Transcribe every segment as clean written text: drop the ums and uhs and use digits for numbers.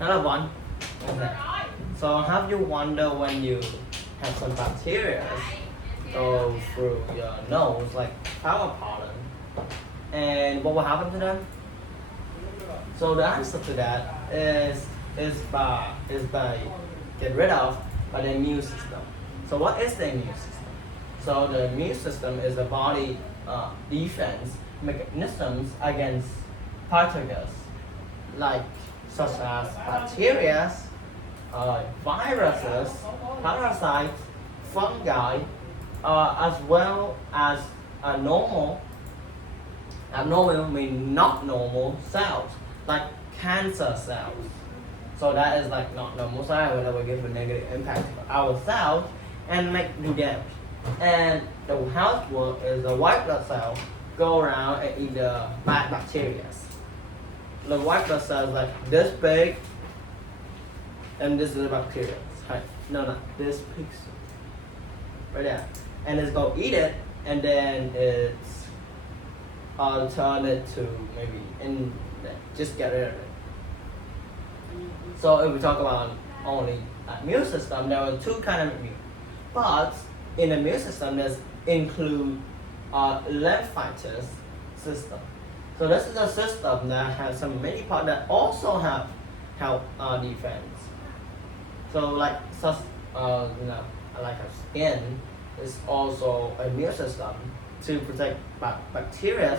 Another one. Okay. So have you wondered when you have some bacteria go through your nose, like flower pollen, and what will happen to them? So the answer to that is by get rid of by the immune system. So what is the immune system? So the immune system is the body defense mechanisms against pathogens like such as bacteria, viruses, parasites, fungi, as well as abnormal mean not normal cells like cancer cells. So that is like not normal cell that will give a negative impact to our cells and do damage. And the health work is the white blood cell go around and eat the bad bacteria. The white blood cell is like this big, and this is the bacteria. Right? No, this pixel. Right there. And it's go eat it, and then it's turn it to maybe, and just get rid of it. So if we talk about only immune system, there are two kinds of immune. But in the immune system, there's include lymphatic system. So this is a system that has some many parts that also have help defense. So like such like our skin is also an immune system to protect bacteria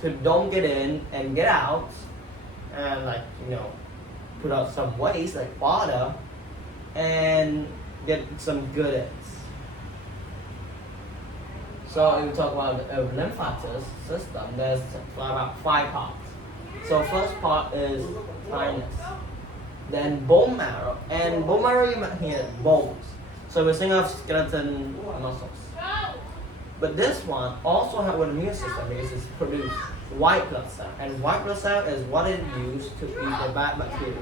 to don't get in and get out, and put out some waste like water and get some good ends. So if we talk about the lymphatic system, there's about 5 parts. So first part is thymus, then bone marrow, and bone marrow you might hear bones. So we think of skeleton muscles. But this one also has an immune system because it's produce white blood cell, and white blood cell is what it used to eat the bad bacteria.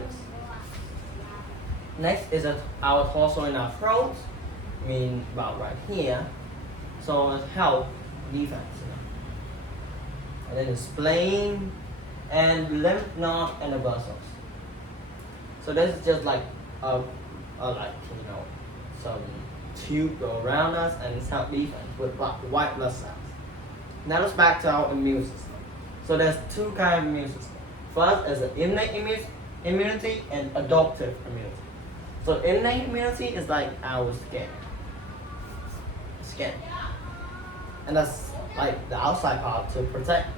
Next is our torso and our throat, mean about right here. So it's health defense. And then the spleen and lymph node and the vessels. So this is just like some tube go around us, and it's health defense with white blood cells. Now let's back to our immune system. So there's two kinds of immune system. First is the innate immunity and adaptive immunity. So innate immunity is like our skin. And that's like the outside part to protect.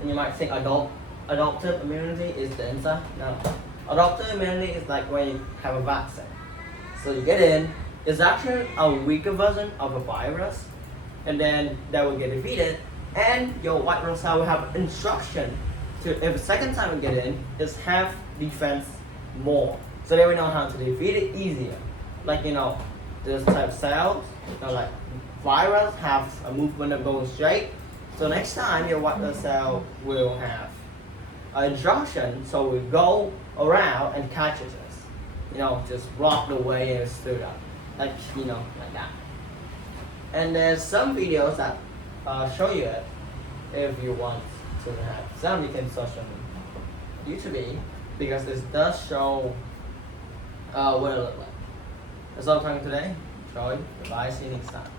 And you might think adaptive immunity is the inside. No. Adaptive immunity is like when you have a vaccine. So you get in, it's actually a weaker version of a virus, and then that will get defeated, and your white blood cell will have instruction to, if the second time you get in, is have defense more. So they will know how to defeat it easier. Like this type of cells, like virus have a movement of going straight. So next time your white blood cell will have an instruction, so we go around and catches us. Just block the way and stood up. Like that. And there's some videos that show you it. If you want to have some, you can search on YouTube because this does show what it looks like. That's all I'm talking today. Troy, bye, see you next time.